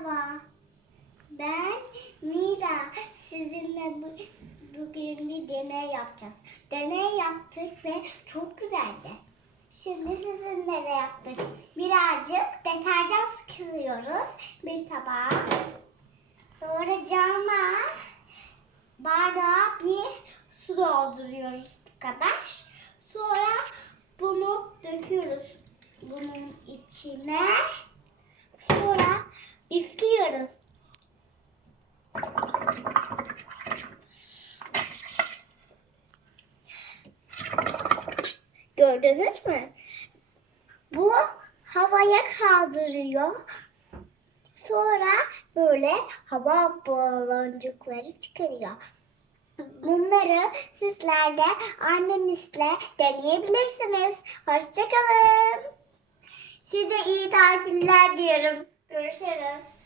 Merhaba. Ben Mira. Sizinle bu, bugün bir deney yapacağız. Deney yaptık ve çok güzeldi. Şimdi sizinle de yaptık. Birazcık deterjan sıkıyoruz bir tabağa. Sonra cama bardağa bir su dolduruyoruz bu kadar. Sonra bunu döküyoruz bunun içine. Üflüyoruz. Gördünüz mü? Bu havaya kaldırıyor. Sonra böyle hava baloncukları çıkarıyor. Bunları sizler de annenizle deneyebilirsiniz. Hoşçakalın. Size iyi tatiller diyorum. Görüşürüz.